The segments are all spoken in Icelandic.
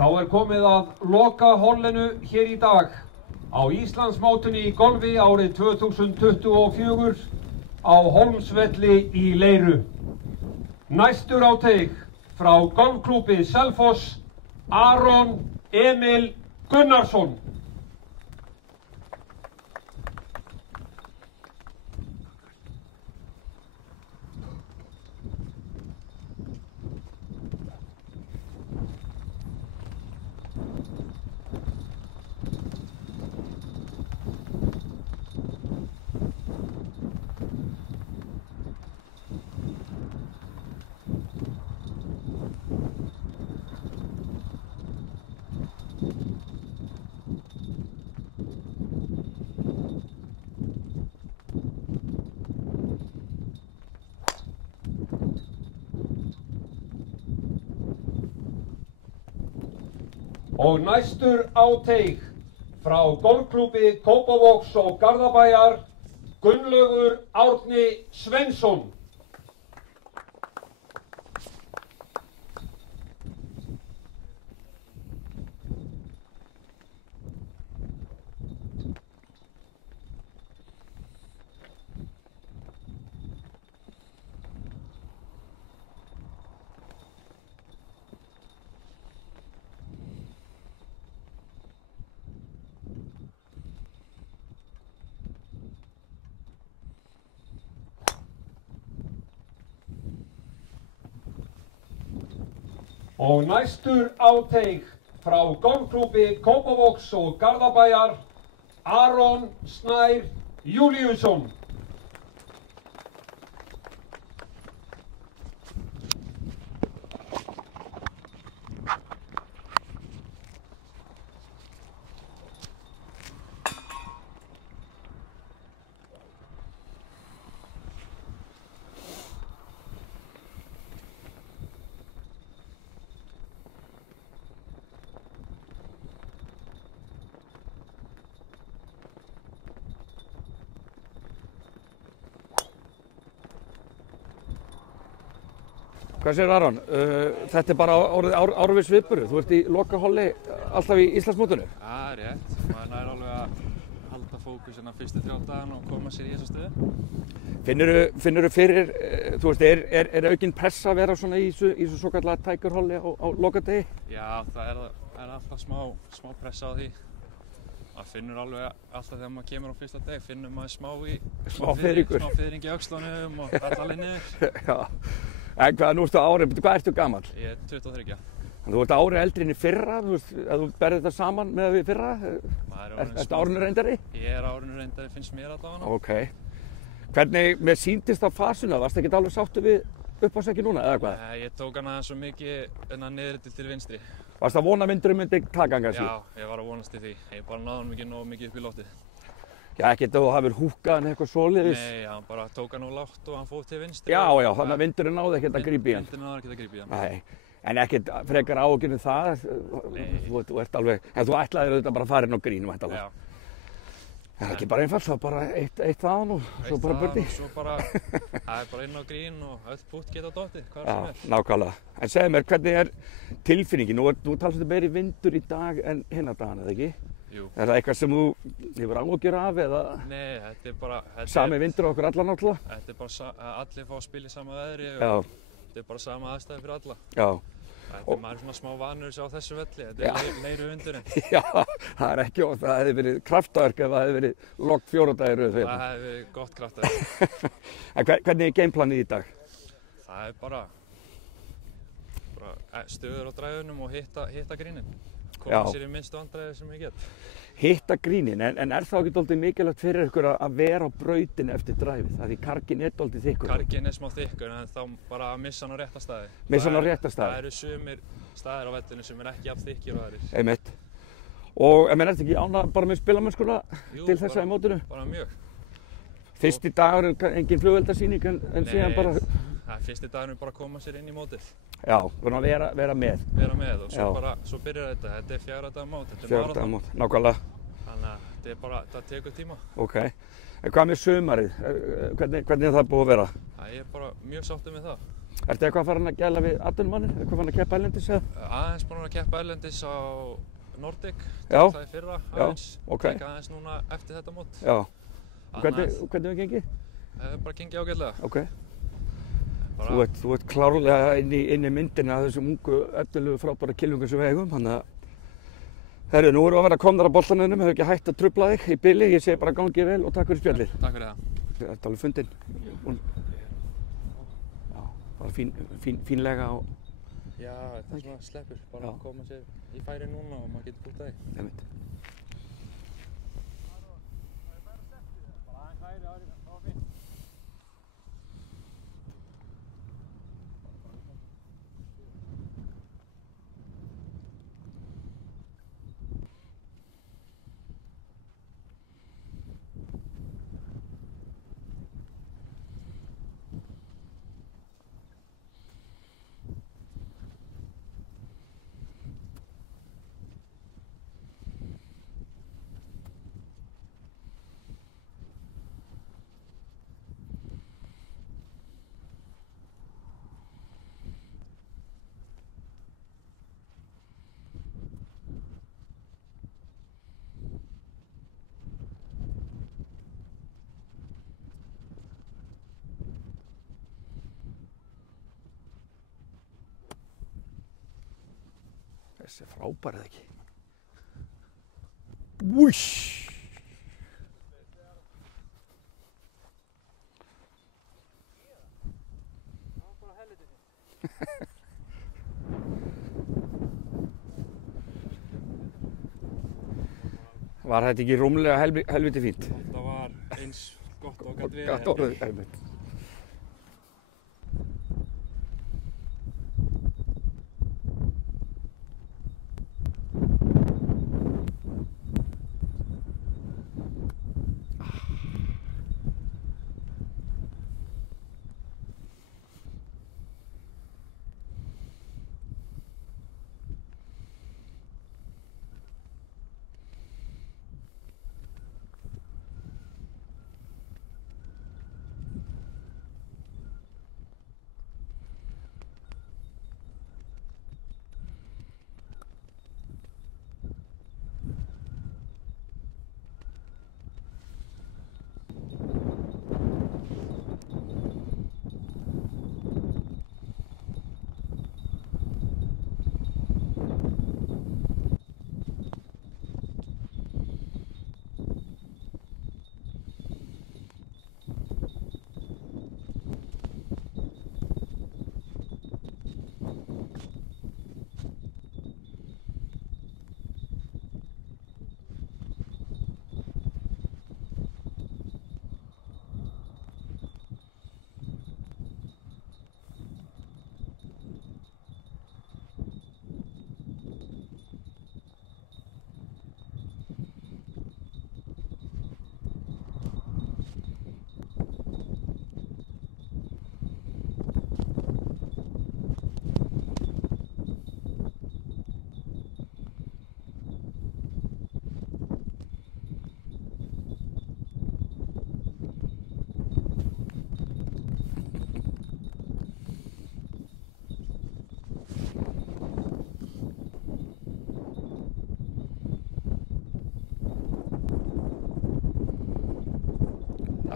Þá komið að loka hollinu hér í dag á Íslandsmótinu í golfi árið 2024 á Hólmsvelli í Leiru. Næstur á teig frá golfklúbbi Selfoss, Aron Emil Gunnarsson. Og næstur á teig frá golfklúbbi Kópavogs og Garðabæjar, Gunnlaugur Árni Sveinsson. Og næstur á teig frá golfklúbbi Kópavogs og Garðabæjar, Aron Snær Júlíusson. Hvað segir Aron? Þetta bara árviss viðburður. Þú ert í lokaholli alltaf í Íslandsmótinu? Já, rétt. Maður nær alveg að halda fókusinn á fyrstu 3 dagana og koma sér í þessa stöðu. Finnurðu fyrir, þú veist, er aukinn pressa að vera svona í þessu svokallaða tækurholli á lokadegi? Já, það er alltaf smá pressa á því. Maður finnur alveg alltaf þegar maður kemur á fyrsta deg, finnur maður smá fiðring í öxlunum og allir niður. Já. En hvað, nú ertu árið, hvað ertu gamall? Ég er 23. En þú ert árið eldri en í fyrra, þú veist, ef þú berðir þetta saman með við fyrra, ertu árinu reyndari? Ég er árinu reyndari, finnst mér allavega. Ok. Hvernig, mér sýndist á fasuna, varstu ekkert alveg sáttu við uppásekki núna, eða hvað? Nei, ég tók hana svo mikið niður til vinstri. Varstu að vona vindurinn myndi taka hann kannski? Já, ég var að vonast til því. Ég bara náði hann ekki nóg mikið upp í loftið. Já, ekkert að þú hafir húkað hann eitthvað svoleiðis? Nei, hann bara tók hann úr lágt og hann fór til vinstri. Já, þannig að vindurinn náði ekkert að grípa í hann. Vindurinn náði ekkert að grípa í hann. Nei, en ekkert frekar áhyggjur um það. Nei. Þú ert alveg, en þú ætlaðir auðvitað bara að fara inn á grínum, væntanlega. Já. Það er ekki bara einfalt, þá bara eitt þaðan og svo bara burdi. Svo bara, það er bara inn á grín og öll putt geta dottið, hvað sem er. Já, nákvæmlega. En segðu mér, hvernig er tilfinningin? Nú talast þetta meiri vindur í dag en hinna dagana, eða ekki? Jú. Er það eitthvað sem þú hefur áhyggjur af eða? Nei, þetta er bara... Sami vindur á okkur alla náttúrulega? Þetta er bara allir fá að spila í sama veðri og þetta er bara sama aðstæði fyrir alla. Já. Maður er svona smá vanur á þessu velli, þetta er leiru vindurinn. Já, það er ekki ótt, það hefði verið kraftaverk ef það hefði verið logg 4 daga í röð fyrir. Það hefði verið gott kraftaverk. En hvernig er gameplanið í dag? Það er bara stöður á dræðunum og hitta gríninn. Koma sér í minnstu vandræði sem ég get. Hitta gríninn, en er það ekki dálítið mikilvægt fyrir ykkur að vera á brautinni eftir dræfið? Það því karginn er dálítið þykkur. Karginn er smá þykkur en þá bara að missa hann á rétta staði. Missa hann á rétta staði? Það eru sumir staðir á vellinu sem er ekki jafn þykkir og aðrir. Einmitt. Og ertu ekki ánægð bara með spilamennskuna til þessa í mótinu? Bara mjög. Fyrsti dagur engin flugveldasýning en síðan bara... Fyrsti dagurinn bara að koma sér inn í mótið. Já, verðum að vera með. Vera með og svo byrjar þetta. Þetta er 4 daga mót, þetta er maraþon. 4 daga mót, nákvæmlega. Þannig að þetta er bara, það tekur tíma. Ok. En hvað með sumarið? Hvernig er það búið að vera? Ég er bara mjög sáttur með það. Ertu eitthvað farin að gæla við atvinnumanninn? Eitthvað farin að keppa erlendis eða? Aðeins búinn að keppa erlendis á Nordic, Já. það í fyrra aðeins, okay. Tek aðeins núna eftir þetta mót. Já. Hvernig hefur gengið? Bara gengið ágætlega. Ok. Þú ert klárlega inn í myndina af þessum ungu, efnilegu, frábæra kylfingum sem við eigum, þannig að herru, nú erum við að vera komnar að boltanum, hefur ekki hægt að trufla þig í bili, ég segi bara gangið vel og takk fyrir spjallið. Takk fyrir það. Þetta er alveg fundinn. Já, bara fínlega og... Já, þetta er svona sleppur, bara að koma sér í færi núna og maður getur búið það í. Einmitt. Þessi er frábær eða ekki? Whoosh! Var þetta ekki rúmlega helviti fínt? Það var eins gott og gætt við. Gott orðið, einmitt.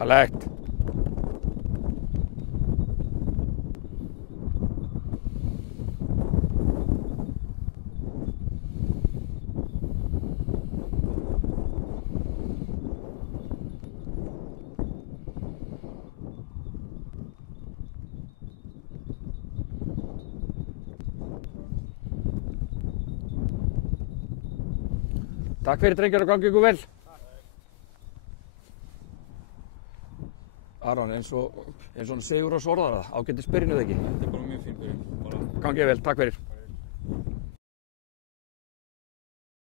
Alegt. Takk fyrir drengjar og gangi ykkur vel. Aron, eins og Sigurós orðar það, ágætis byrjunuð ekki? Þetta er bara mjög fín byrjun. Gangið vel, takk fyrir.